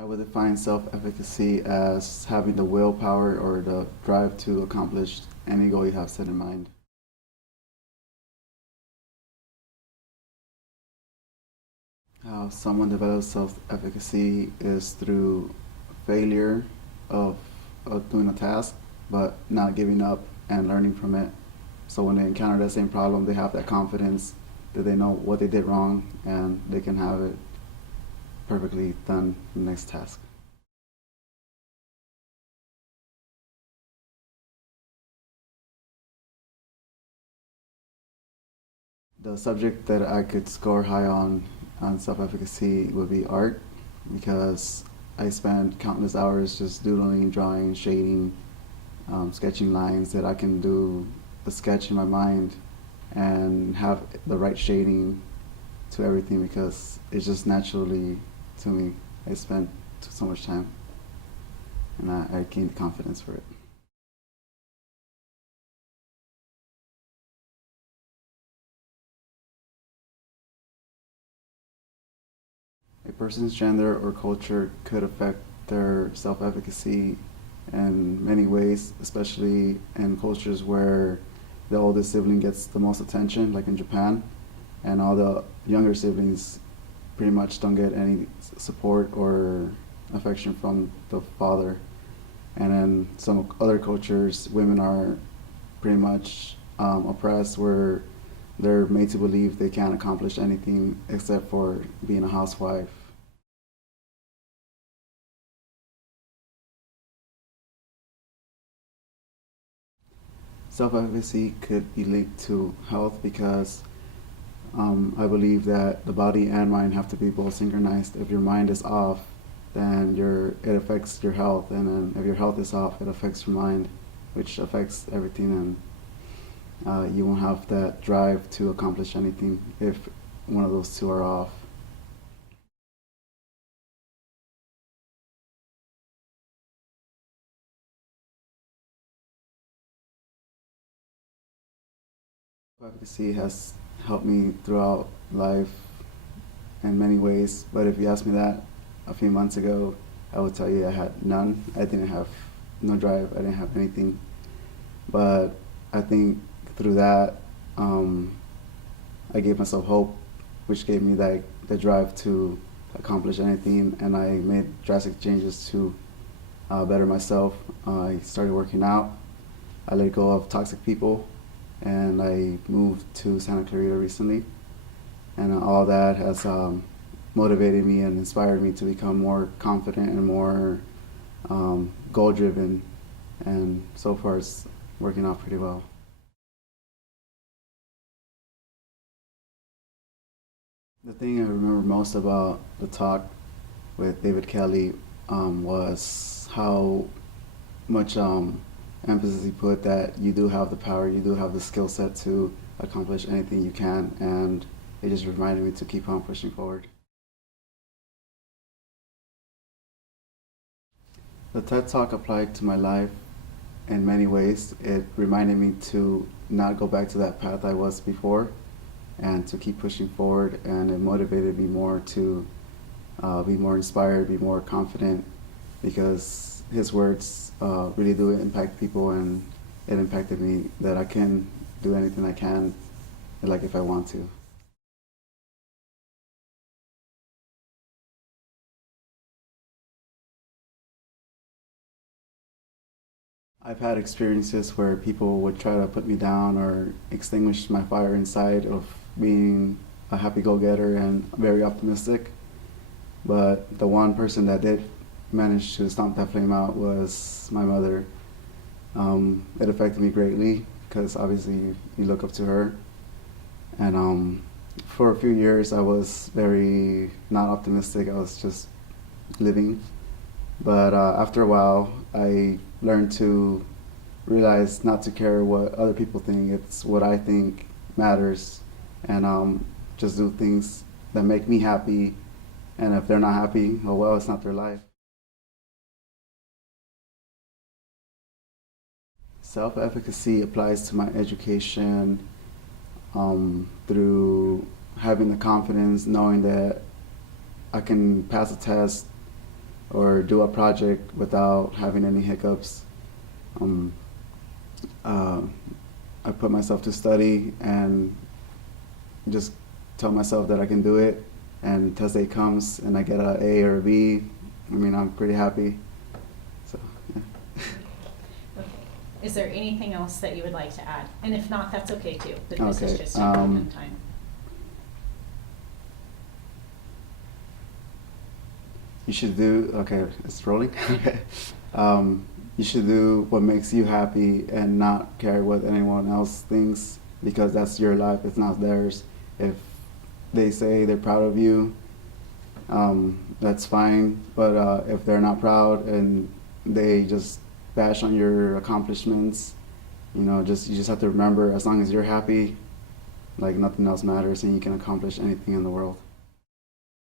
I would define self-efficacy as having the willpower or the drive to accomplish any goal you have set in mind. How someone develops self-efficacy is through failure of, of doing a task, but not giving up and learning from it. So when they encounter that same problem, they have that confidence that they know what they did wrong and they can have it perfectly done the next task. The subject that I could score high on self-efficacy would be art because I spent countless hours just doodling, drawing, shading, sketching lines that I can do a sketch in my mind and have the right shading to everything because it's just naturally to me. I spent so much time and I gained confidence for it. A person's gender or culture could affect their self-efficacy in many ways, especially in cultures where the oldest sibling gets the most attention, like in Japan, and all the younger siblings pretty much don't get any support or affection from the father. And in some other cultures, women are pretty much oppressed, where they're made to believe they can't accomplish anything except for being a housewife. Self-efficacy could be linked to health because I believe that the body and mind have to be both synchronized. If your mind is off, then it affects your health, and then if your health is off, it affects your mind, which affects everything, and you won't have that drive to accomplish anything if one of those two are off. Advocacy has helped me throughout life in many ways, but if you asked me that a few months ago, I would tell you I had none. I didn't have no drive, I didn't have anything. But I think through that, I gave myself hope, which gave me the drive to accomplish anything, and I made drastic changes to better myself. I started working out, I let go of toxic people, and I moved to Santa Clarita recently. And all that has motivated me and inspired me to become more confident and more goal driven. And so far, it's working out pretty well. The thing I remember most about the talk with David Kelley was how much emphasis he put that you do have the power, you do have the skill set to accomplish anything you can, and it just reminded me to keep on pushing forward. The TED Talk applied to my life in many ways. It reminded me to not go back to that path I was before and to keep pushing forward, and it motivated me more to be more inspired, be more confident, because his words really do impact people, and it impacted me that I can do anything I can, like if I want to. I've had experiences where people would try to put me down or extinguish my fire inside of being a happy-go-getter and very optimistic. But the one person that did manage to stomp that flame out was my mother. It affected me greatly because obviously you look up to her. And for a few years I was very not optimistic. I was just living. But after a while, I learned to realize not to care what other people think. It's what I think matters, and just do things that make me happy. And if they're not happy, oh well, it's not their life. Self-efficacy applies to my education through having the confidence, knowing that I can pass a test or do a project without having any hiccups. I put myself to study and just tell myself that I can do it, and test day comes and I get an A or a B, I mean, I'm pretty happy. So, yeah. Okay. Is there anything else that you would like to add? And if not, that's okay too, but this is Okay, just a moment time. You should do, okay, it's rolling. Okay. You should do what makes you happy and not care what anyone else thinks, because that's your life, it's not theirs. If they say they're proud of you, that's fine, but if they're not proud and they just bash on your accomplishments, you just have to remember, as long as you're happy, like nothing else matters, and you can accomplish anything in the world.